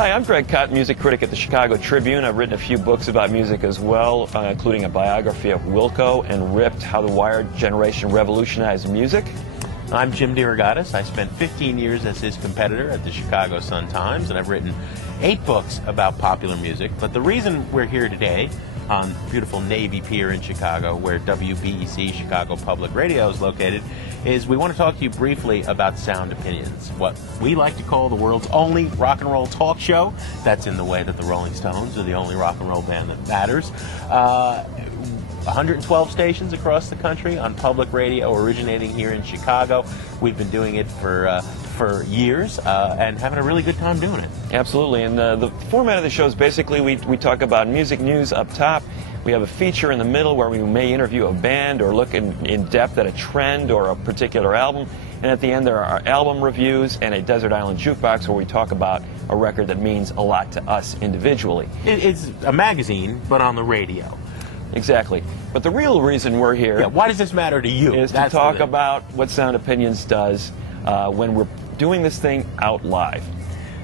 Hi, I'm Greg Kot, music critic at the Chicago Tribune. I've written a few books about music as well, including a biography of Wilco and Ripped, How the Wired Generation Revolutionized Music. I'm Jim DeRogatis. I spent 15 years as his competitor at the Chicago Sun-Times, and I've written 8 books about popular music. But the reason we're here today on beautiful Navy Pier in Chicago, where WBEZ Chicago Public Radio is located, is we want to talk to you briefly about Sound Opinions, what we like to call the world's only rock and roll talk show. That's in the way that the Rolling Stones are the only rock and roll band that matters. 112 stations across the country on public radio, originating here in Chicago. We've been doing it for years and having a really good time doing it. Absolutely, and the format of the show is basically we talk about music news up top. We have a feature in the middle where we may interview a band or look in depth at a trend or a particular album. And at the end there are album reviews and a Desert Island Jukebox where we talk about a record that means a lot to us individually. It's a magazine, but on the radio. Exactly. But the real reason we're here... Yeah, why does this matter to you? ...is to talk about what Sound Opinions does when we're doing this thing out live.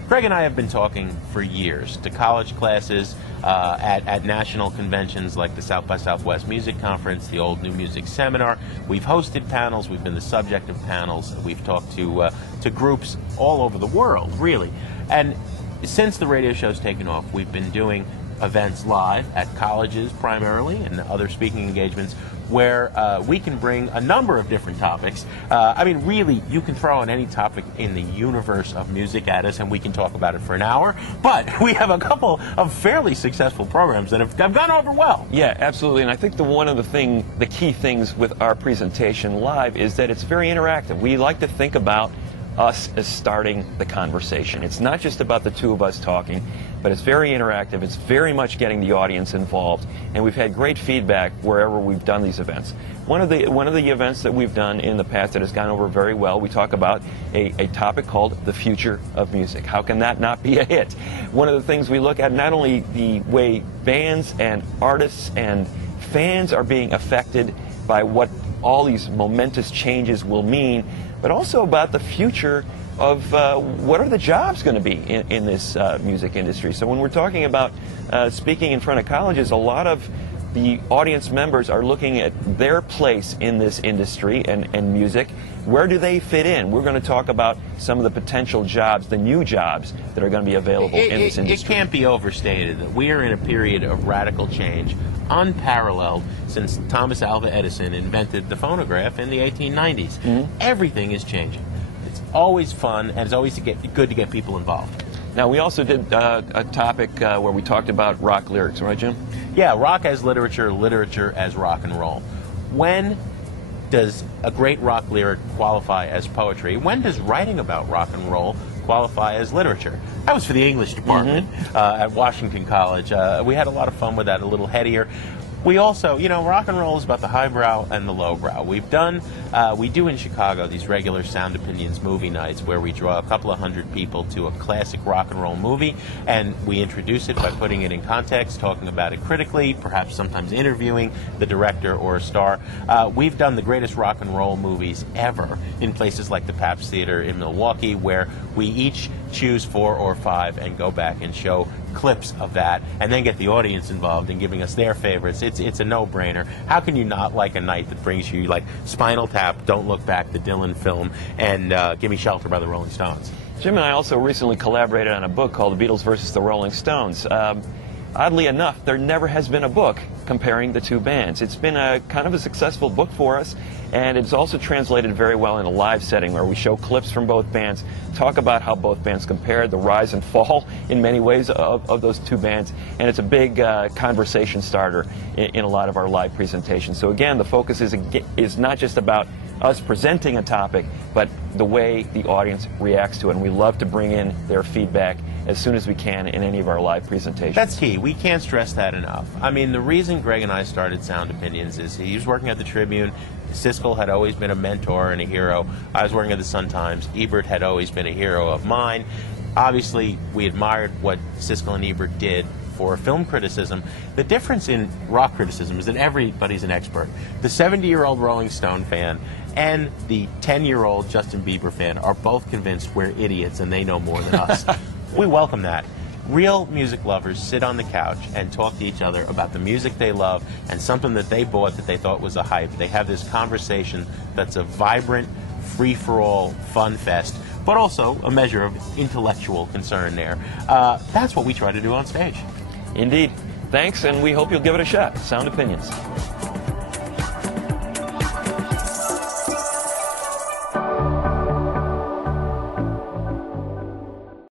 Greg and I have been talking for years to college classes, at national conventions like the South by Southwest Music Conference, the Old New Music Seminar. We've hosted panels, we've been the subject of panels, we've talked to groups all over the world, really. And since the radio show's taken off, we've been doing events live at colleges primarily and other speaking engagements where we can bring a number of different topics. I mean, really, you can throw in any topic in the universe of music at us and we can talk about it for an hour, but we have a couple of fairly successful programs that have gone over well. Yeah, absolutely, and I think the key things with our presentation live is that it's very interactive. We like to think about us as starting the conversation. It's not just about the two of us talking, but it's very interactive. It's very much getting the audience involved, and we've had great feedback wherever we've done these events. One of the events that we've done in the past that has gone over very well, we talk about a topic called the future of music. How can that not be a hit? One of the things we look at, not only the way bands and artists and fans are being affected by what all these momentous changes will mean, but also about the future of what are the jobs going to be in this music industry. So when we're talking about speaking in front of colleges, a lot of the audience members are looking at their place in this industry and music. Where do they fit in? We're going to talk about some of the potential jobs, the new jobs that are going to be available in this industry. It can't be overstated that we are in a period of radical change, unparalleled since Thomas Alva Edison invented the phonograph in the 1890s. Mm-hmm. Everything is changing. It's always fun, and it's always good to get people involved. Now, we also did a topic where we talked about rock lyrics, right, Jim? Yeah, rock as literature, literature as rock and roll. When does a great rock lyric qualify as poetry? When does writing about rock and roll qualify as literature? I was for the English department at Washington College. We had a lot of fun with that, a little headier. We also, you know, rock and roll is about the highbrow and the lowbrow. We do in Chicago these regular Sound Opinions movie nights where we draw a couple of hundred people to a classic rock and roll movie, and we introduce it by putting it in context, talking about it critically, perhaps sometimes interviewing the director or a star. We've done the greatest rock and roll movies ever in places like the Pabst Theater in Milwaukee, where we each choose 4 or 5 and go back and show clips of that, and then get the audience involved in giving us their favorites. It's a no-brainer. How can you not like a night that brings you like Spinal Tap, Don't Look Back, the Dylan film, and Give Me Shelter by the Rolling Stones? Jim and I also recently collaborated on a book called The Beatles versus the Rolling Stones. Oddly enough, there never has been a book comparing the two bands. It's been a kind of a successful book for us, and it's also translated very well in a live setting where we show clips from both bands, talk about how both bands compared, the rise and fall in many ways of those two bands, and it's a big conversation starter in a lot of our live presentations. So again, the focus is not just about us presenting a topic, but the way the audience reacts to it, and we love to bring in their feedback as soon as we can in any of our live presentations. That's key. We can't stress that enough. I mean, the reason Greg and I started Sound Opinions is he was working at the Tribune. Siskel had always been a mentor and a hero. I was working at the Sun-Times. Ebert had always been a hero of mine. Obviously, we admired what Siskel and Ebert did for film criticism. The difference in rock criticism is that everybody's an expert. The 70-year-old Rolling Stone fan and the 10-year-old Justin Bieber fan are both convinced we're idiots and they know more than us. We welcome that. Real music lovers sit on the couch and talk to each other about the music they love and something that they bought that they thought was a hype. They have this conversation that's a vibrant, free-for-all fun fest, but also a measure of intellectual concern there. That's what we try to do on stage. Indeed. Thanks, and we hope you'll give it a shot. Sound Opinions.